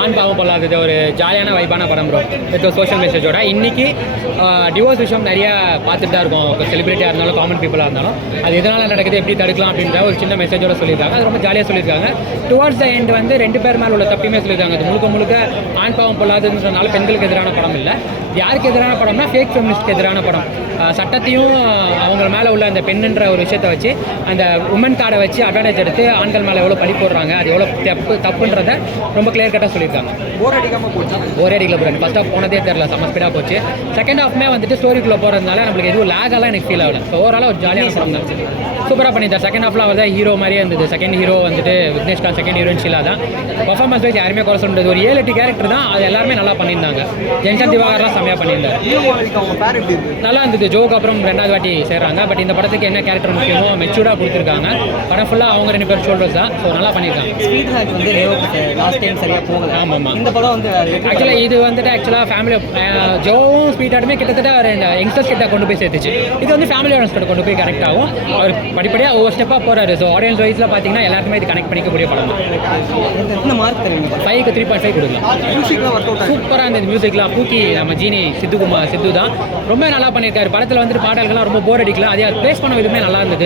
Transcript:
ஆண் பாவம் பொல்லாதது ஒரு ஜாலியான வைப்பான படம் ப்ரோ. With social மெசேஜோட. இன்னைக்கு டிவோர்ஸ் விஷயம் நிறையா பார்த்துட்டு தான் இருக்கும். செலிபிரிட்டியாக இருந்தாலும் காமன் பீப்புளாக இருந்தாலும் அது எதனால் நடக்குது, எப்படி தடுக்கலாம் அப்படின்ற ஒரு சின்ன மெசேஜோட சொல்லியிருக்காங்க. அது ரொம்ப ஜாலியாக சொல்லியிருக்காங்க. டுவார்ட்ஸ் த எண்ட் வந்து 2 பேர் மேலே உள்ள தப்பையுமே சொல்லியிருக்காங்க. அது முழுக்க முழுக்க ஆண் பாவம் பொல்லாதுன்றதுனால பெண்களுக்கு எதிரான படம் இல்லை. யாருக்கு எதிரான படம்னா ஃபேக் ஃபெமினிஸ்ட்க்கு எதிரான படம். சட்டத்தையும் அவங்க மேலே உள்ள அந்த பெண்ணுன்ற ஒரு விஷயத்தை வச்சு அந்த உமன் கார்டை வச்சு அட்வான்டேஜ் எடுத்து ஆண்கள் மேலே எவ்வளோ பழி போடுறாங்க, அது எவ்வளோ தப்புன்றதை ரொம்ப கிளியர் கட்டாக சொல்லியிருக்காங்க. ஒரே அடிக்கல போகிறேன். ஃபர்ஸ்ட் ஆஃப் போனதே தெரியல, செம்ம ஸ்பீடாக போச்சு. செகண்ட் ஹாஃப்மே வந்துட்டு ஸ்டோரிக்குள்ளே போகிறதுனால நம்மளுக்கு எதுவும் லேகெல்லாம் எனக்கு ஃபீல் ஆகல. ஸோ ஓவராலாக ஒரு ஜாலியான படம் தான். சூப்பராக பண்ணியிருந்தார். செகண்ட் ஹாஃபில் அவர் தான் ஹீரோ மாதிரியே இருந்தது. செகண்ட் ஹீரோ வந்துட்டு விக்னேஷ்காந்த், செகண்ட் ஹீரோயின் ஷீலா தான். பர்ஃபார்மன்ஸ் வைஸ் யாருமே குறை சொல்ல முடியாது. ஒரு 7-8 கேரக்டர் தான், அது எல்லாருமே நல்லா பண்ணியிருந்தாங்க. ஜென்சன் திவாகர்லாம் செம்மையாக பண்ணியிருந்தார். நல்லா இருந்தது. ஜோக்கு அப்புறம் 2வது வாட்டி சேர்றாங்க. பட் இந்த படத்துக்கு என்ன கேரக்டர் முக்கியமோ மெச்சூர்டாக கொடுத்துருக்காங்க. படம் ஃபுல்லாக அவங்க 2 பேர் ஷோல்டர்ஸ் தான். ஸோ நல்லா பண்ணியிருக்காங்க. ஆமாம். இந்த படம் வந்து ஆக்சுவலாக இது வந்துட்டு ஃபேமிலி ஜோவும் ஸ்பீடாட்டுமே கிட்டத்தட்ட ஒரு யங்ஸ்டர்ஸ் கிட்ட கொண்டு போய் சேர்த்துச்சு. இது வந்து ஃபேமிலி ஆடியன்ஸ் கிட்ட கொண்டு போய் கனெக்ட் ஆகும். அவர் படிப்படியாக ஒவ்வொரு ஸ்டெப்பாக போகிறாரு. ஸோ ஆடியன்ஸ் வைஸில் பார்த்தீங்கன்னா எல்லாருக்குமே இது கனெக்ட் பண்ணிக்கக்கூடிய படம் தான். 5க்கு 3.5 கொடுக்கலாம். சூப்பராக இருந்தது. மியூசிக்லாம் பூக்கி நம்ம ஜீனி சித்து தான் ரொம்ப நல்லா பண்ணியிருக்காரு. படத்தில் வந்துட்டு பாடல்கள்லாம் ரொம்ப போர் அடிக்கலாம். அதே ப்ளேஸ் பண்ண விதமே நல்லா இருந்தது.